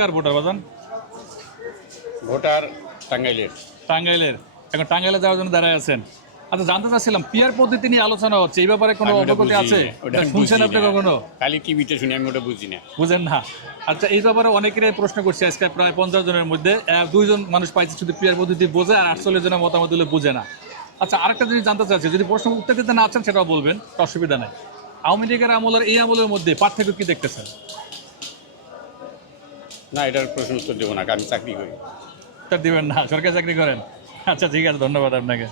কার voter বাজান? Voter টাঙ্গাইলের। টাঙ্গাইলের। এখন টাঙ্গাইলে যাওয়ার জন্য দাঁড়ায় আছেন। আচ্ছা জানতে চাচ্ছিলাম পিয়ার পদ্ধতি নিয়ে আলোচনা হচ্ছে এই ব্যাপারে কোনো অবগতি আছে? শুনছেন আপনি কখনো? খালি টিভিতে শুনি আমি ওটা বুঝি না বুঝেন না। আচ্ছা এই ব্যাপারে অনেকেরই প্রশ্ন করছে আজকে প্রায় পঞ্চাশ জনের মধ্যে দুইজন মানুষ পাইছে শুধু পিয়ার পদ্ধতি বোঝে আর আটচল্লিশ জনের মতামত দিলে বুঝে না। আচ্ছা আরেকটা জিনিস জানতে চাচ্ছি যদি প্রশ্ন উত্তর দিতে না আছেন সেটাও বলবেন অসুবিধা নাই। আওয়ামী লীগের আমল আর এই আমলের মধ্যে পার্থক্য কি দেখতেছেন? না এটার প্রশ্ন উত্তর দেবো না আমি চাকরি করি। উত্তর দিবেন না সরকারি চাকরি করেন। আচ্ছা ঠিক আছে ধন্যবাদ আপনাকে।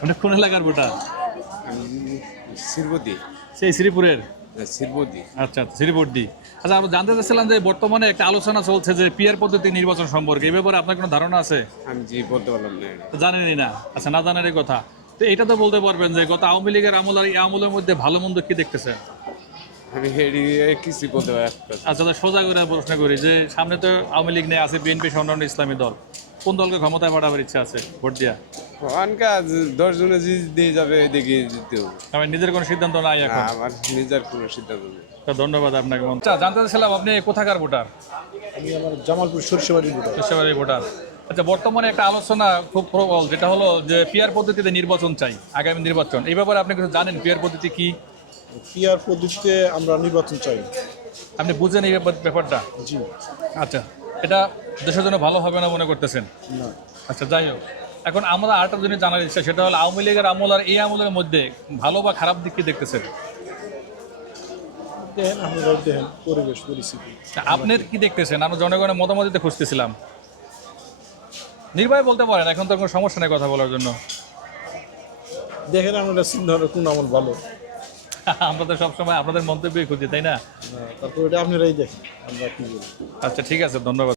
মানে কোন এলাকার ভোটার? শিরবদি সেই শ্রীপুরের? শিরবদি আচ্ছা আচ্ছা আচ্ছা আমরা জানতে চাচ্ছিলাম যে বর্তমানে একটা আলোচনা চলছে যে পিয়ার পদ্ধতি নির্বাচন সম্পর্কে। এই ব্যাপারে আপনার কোনো ধারণা আছে? আমি জি বলতে পারলাম না। জানেনই না। আচ্ছা না জানারই কথা। তো এটা তো বলতে পারবেন যে গত আওয়ামী লীগের আমল আর এই আমলের মধ্যে ভালো মন্দ কি দেখতেছেন? আমি কিছু বলতে পারি আচ্ছা সোজা করে প্রশ্ন করি যে সামনে তো আওয়ামী লীগ নেই আছে বিএনপি অন্যান্য ইসলামী দল। কোন দলকে ক্ষমতায় পাঠাবার ইচ্ছা আছে? ভোট দিয়া। দশ জনে দিয়ে যাবে দেখি দিতে হবে। আমার নিজের কোনো সিদ্ধান্ত নাই এখন? আমার নিজের কোনো সিদ্ধান্ত নেই। তো ধন্যবাদ আপনাকে আচ্ছা জানতে চাচ্ছিলাম আপনি কোথাকার ভোটার? আমি আমার জামালপুর সরষেবাড়ির ভোটার। ভোটার। আচ্ছা বর্তমানে একটা আলোচনা খুব প্রবল যেটা হলো যে পিয়ার পদ্ধতিতে নির্বাচন চাই আগামী নির্বাচন। এই ব্যাপারে আপনি কিছু জানেন পিয়ার পদ্ধতি কি? পিয়ার পদ্ধতিতে আমরা নির্বাচন চাই? আপনি বুঝেন এই ব্যাপারটা? জি। আচ্ছা এটা দেশের জন্য ভালো হবে না মনে করতেছেন? না। আচ্ছা যাই হোক। এখন আমরা আরেকটা জিনিস জানার ইচ্ছা সেটা হলো আওয়ামী লীগের আমল আর এই আমলের মধ্যে ভালো বা খারাপ দিক কি দেখতেছেন? দেখেন আপনারা দেখেন পরিবেশ পরিস্থিতি। তা আপনি কি দেখতেছেন? আমরা জনগণের মতামত দিতে খুঁজতেছিলাম। নির্ভয় বলতে পারেন এখন তো কোনো সমস্যা নেই কথা বলার জন্য। দেখেন আমরা কোন আমল ভালো। আমরা তো সবসময় আপনাদের মন্তব্যই খুঁজি তাই না? তারপর এটা আপনারাই দেখেন আমরা কি আচ্ছা ঠিক আছে ধন্যবাদ।